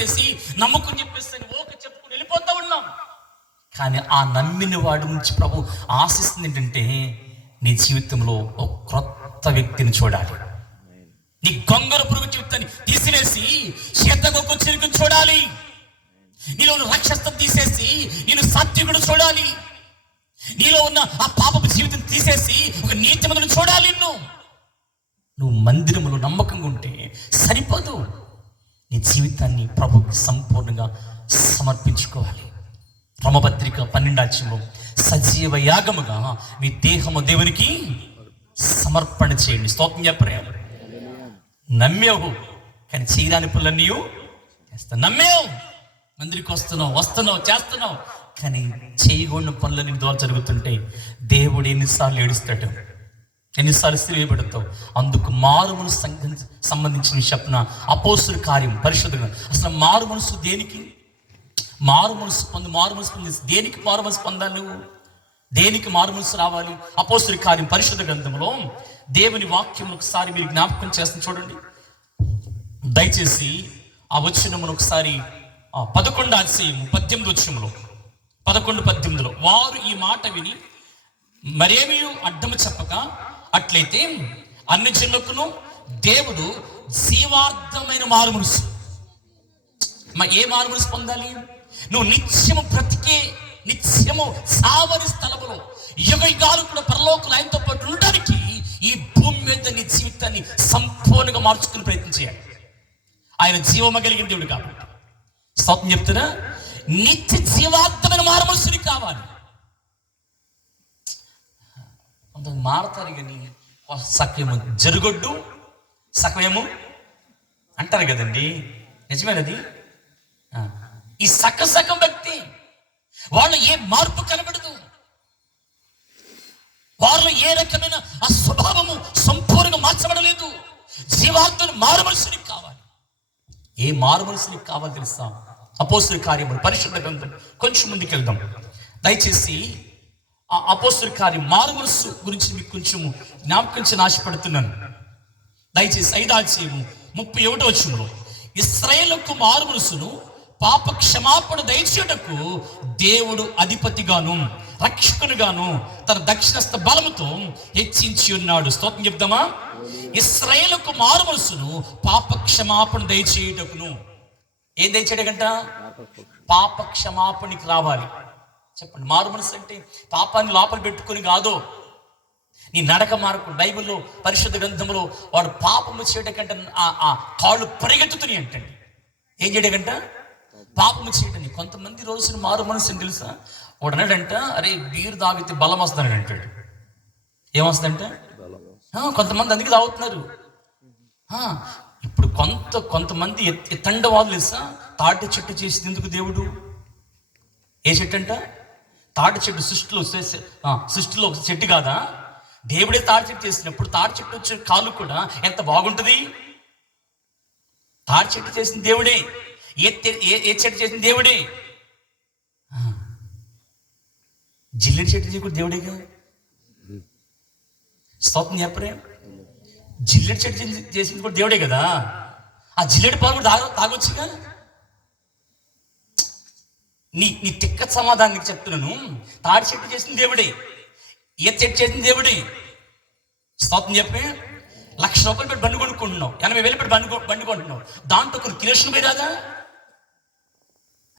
చేసి నమ్మకం చెప్పేసి ఓకే చెప్పుకుని వెళ్ళిపోతా ఉన్నాం. కానీ ఆ నమ్మిన వాడి నుంచి ప్రభు ఆశిస్తుంది ఏంటంటే నీ జీవితంలో ఒక క్రొత్త వ్యక్తిని చూడాలి. నీ గొంగర పురుగు జీవితాన్ని తీసివేసి చేతకొక చిరుకుని చూడాలి. నీలో ఉన్న రాక్షసత్వం తీసేసి నేను సాత్వికుడు చూడాలి. నీలో ఉన్న ఆ పాపపు జీవితం తీసేసి ఒక నీతిమంతుడు చూడాలి. నువ్వు మందిరములో నమ్మకంగా ఉంటే సరిపోదు. నీ జీవితాన్ని ప్రభుకి సంపూర్ణంగా సమర్పించుకోవాలి. రోమపత్రిక 12 సజీవ యాగముగా మీ దేహము దేవునికి సమర్పణ చేయండి. స్తోత్రం చెప్పరే. నమ్మేవు కానీ చేయరాని పనులన్నీ చేస్తావు. నమ్మేవు, మందిరికి వస్తున్నావు చేస్తున్నావు, కానీ చేయకూడని పనులన్నీ ద్వారా జరుగుతుంటే దేవుడు ఎన్నిసార్లు ఏడుస్తాడు, ఎన్నిసార్లు స్త్రీపెడతావు. అందుకు మారు మనసు సంబంధించిన చెప్పిన అపోస్తుల కార్యం పరిశుద్ధంగా. అసలు మారు మనసు దేనికి? మారు మనసు పొంది దేనికి మారు మనసు పొందాలి? నువ్వు దేనికి మారు మనసు రావాలి? అపోస్తుల కార్యం పరిశుద్ధ గ్రంథంలో దేవుని వాక్యం ఒకసారి మీరు జ్ఞాపకం చేస్తాను చూడండి. దయచేసి ఆ వచనమును ఒకసారి 11:18 11:18 వారు ఈ మాట విని మరేమీ అడ్డము చెప్పక అట్లయితే అన్ని జనులకును దేవుడు జీవార్థమైన మారు మనసు. ఏ మారు మనసు పొందాలి? నువ్వు నిత్యము బ్రతికే, నిత్యము సావని స్థలములో యుగాలు కూడా పరలోకలు ఆయనతో పాటు ఉండడానికి ఈ భూమి మీద నీ జీవితాన్ని సంపూర్ణంగా మార్చుకుని ప్రయత్నం చేయాలి. ఆయన జీవము కలిగిన దేవుడు కాబట్టి స్తోత్రం చెప్తున్నా. నిత్య జీవార్థమైన మారు మనసుని కావాలి. కొంత మారతారు కానీ సఖ్యము జరుగొడ్డు సఖ్యము అంటారు కదండి, నిజమేనది. ఈ సగం వ్యక్తి వాళ్ళు ఏ మార్పు కనబడదు, వాళ్ళు ఏ రకమైన ఆ స్వభావము సంపూర్ణంగా మార్చబడలేదు. జీవాత్మను మారు మనసుని కావాలి. ఏ మారు మనసుని కావాలి తెలుసా? అపోస్తుల కార్యములు పరిశుద్ధ గ్రంథం కొంచెం ముందుకు వెళ్దాం దయచేసి. ఆ అపోస్తుల కార్యం మారు మనసు గురించి మీకు కొంచెం జ్ఞాపకం ఆశపడుతున్నాను. దయచేసి 5:31 ఇశ్రాయేలుకు మారు మనసును పాప క్షమాపణ దయచేయుటకు దేవుడు అధిపతిగాను రక్షకునిగాను తన దక్షిణస్థ బలముతో హెచ్చించి ఉన్నాడు. స్తోత్రం చెప్దామా. ఇశ్రాయేలుకు మారు మనసును పాప క్షమాపణ దయచేయుటకును. ఏం దయచేయడంట? పాప క్షమాపణకి రావాలి. చెప్పండి, మారు మనసు అంటే పాపాన్ని లోపల పెట్టుకుని కాదు. నీ నడక మార్పు బైబిల్లో పరిశుద్ధ గ్రంథంలో వాడు పాపము చేయటకంటే ఆ కాళ్ళు పరిగెత్తుతున్నాయి అంటండి. ఏం చేయడంట? పాపము చేయటని. కొంతమంది రోజున మారు మనసు అని తెలుసా? వాడు అన్నాడంట, అరే బీరు తాగితే బలం వస్తుందని అంటాడు. ఏమొస్తుందంట? కొంతమంది అందుకే తాగుతున్నారు. ఇప్పుడు కొంతమంది ఎత్తండవాదులు తెలుసా? తాటి చెట్టు చేసింది ఎందుకు దేవుడు? ఏ చెట్టు అంట? తాటి చెట్టు సృష్టిలో ఒక చెట్టు కాదా? దేవుడే తాటి చెట్టు చేసినప్పుడు తాటి చెట్టు వచ్చే కాలు కూడా ఎంత బాగుంటుంది. తాటి చెట్టు చేసిన దేవుడే, ఏ చెట్టు చేసిన దేవుడే. జిల్లెడి చెట్టు కూడా దేవుడేగా. స్తోత్రం చెప్పరే. జిల్లెడి చెట్టు చేసింది కూడా దేవుడే కదా. ఆ జిల్లెడి పాలు కూడా తాగొచ్చుగా. నీ తిక్క సమాధానానికి చెప్తున్నాను. తాడి చెట్టు చేసింది దేవుడే, ఏ చెట్టు చేసింది దేవుడే. స్తోత్రం చెప్పే. 1,00,000 రూపాయలు పెట్టి బండి కొనుక్కుంటున్నావు, 80,000 పెట్టి బండి కొంటున్నావు. దాంట్లో కొన్ని కిలోషన్ పోయి రాదా?